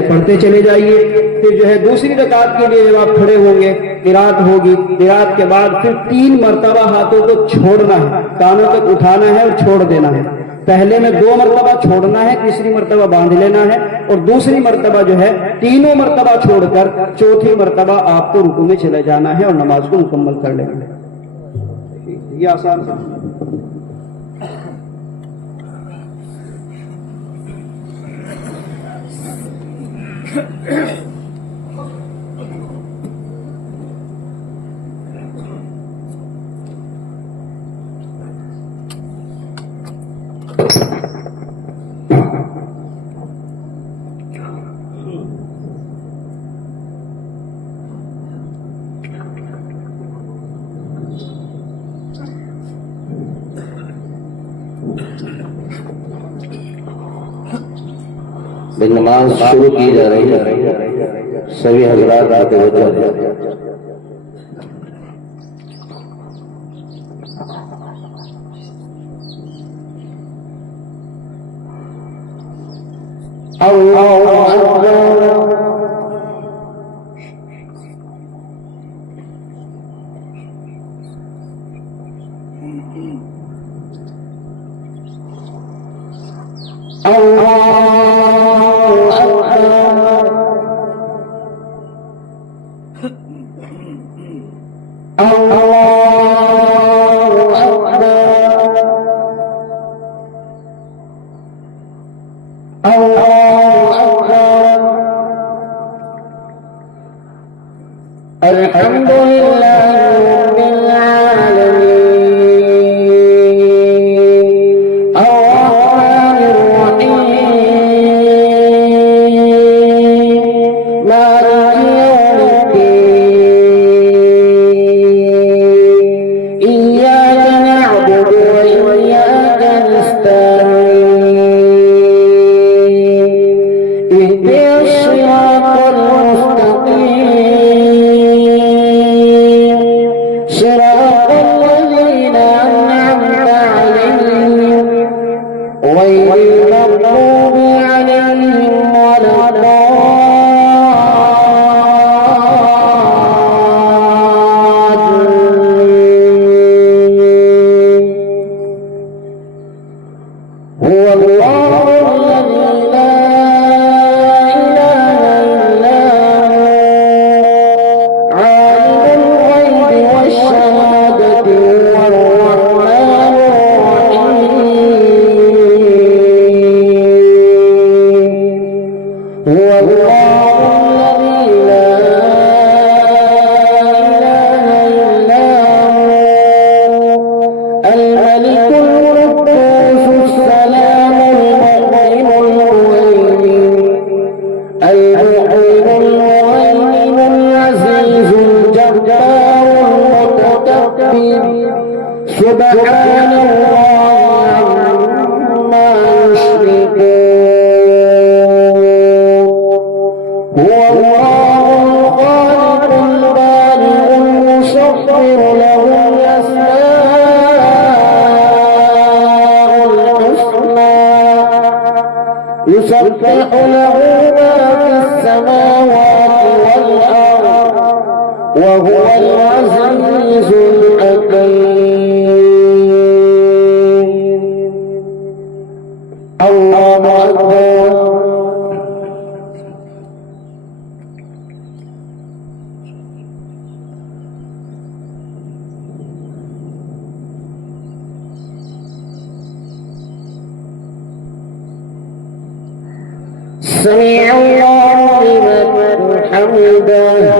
पढ़ते चले जाइए। फिर जो है दूसरी रकात के लिए जब आप खड़े होंगे, किरात होगी, किरात के बाद फिर 3 मरतबा हाथों को छोड़ना है, कानों तक उठाना है और छोड़ देना है। पहले में 2 मरतबा छोड़ना है, तीसरी मरतबा बांध लेना है, और दूसरी मरतबा जो है तीनों मरतबा छोड़कर चौथी मरतबा आपको रुकू में चले जाना है और नमाज को मुकम्मल कर लेना है। ये आसान सा नमाज शुरू की जा रही है। सभी हजरात आते हुए سمع الله لمن حمده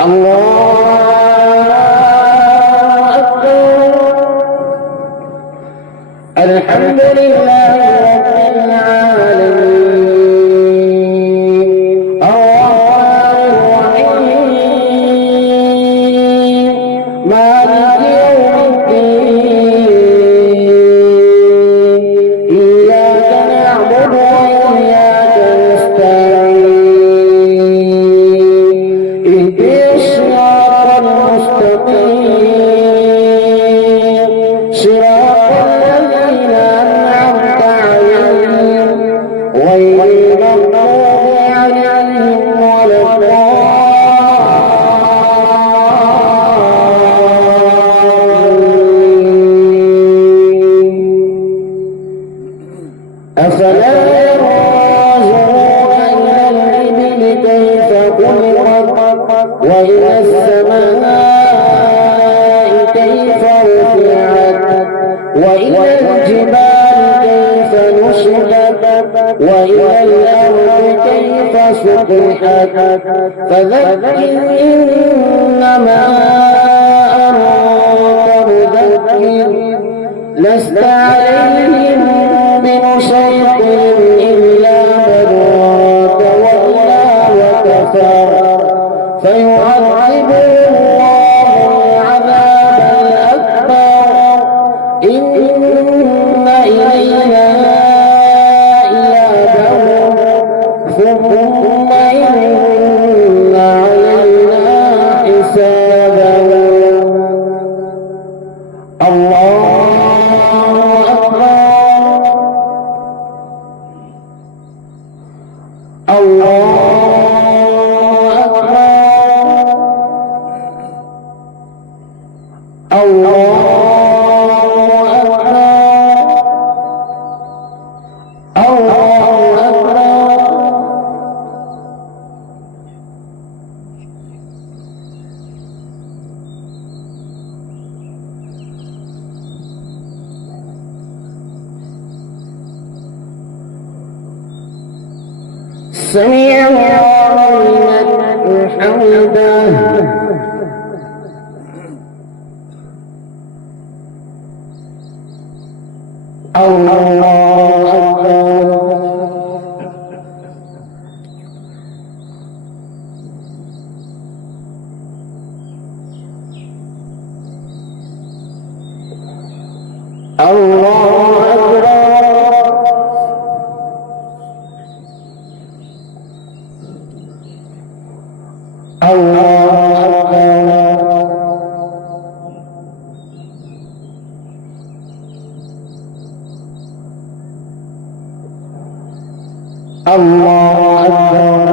الله أكبر. الحمد لله رب العالمين الرحمن الرحيم مالك يوم الدين إياك نعبد وإياك نستعين اهدنا الصراط المستقيم صراط الذين أنعمت عليهم غير المغضوب عليهم ولا الضالين. أفلا ينظرون إلى الإبل كيف خلقت وإلى السماء كيف رفعت وإلى الجبال كيف نصبت وإلى الأرض كيف سطحت فذكر إنما أنت مذكر لست عليهم بمسيطر إلا من تولى وكفر فيعذبه الله العذاب الأكبر إن إلينا إيابهم ثم إن علينا حسابهم. الله أكبر. الله أكبر. الله أكبر. الله أكبر. سمع الله لمن حمده. الله أكبر. الله أكبر. الله أكبر. الله أكبر.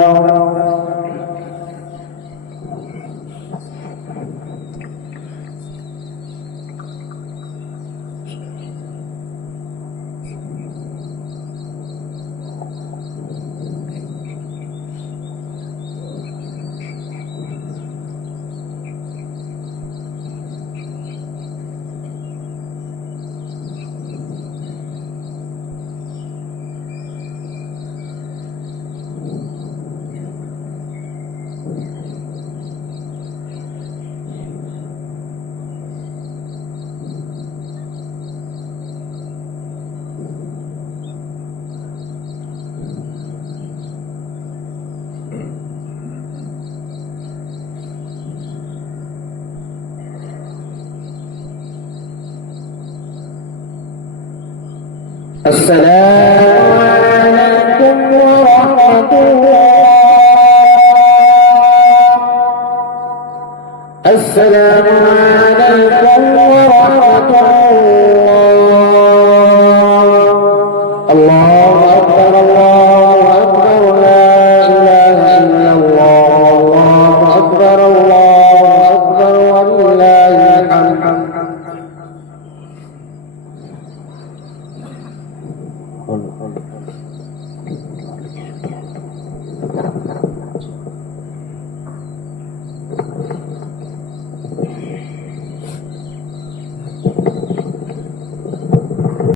السلام عليكم ورحمة الله. السلام عليكم ورحمة الله. الله أكبر. الله أكبر. لا إله إلا الله. الله أكبر. الله أكبر ولله الحمد. Allah.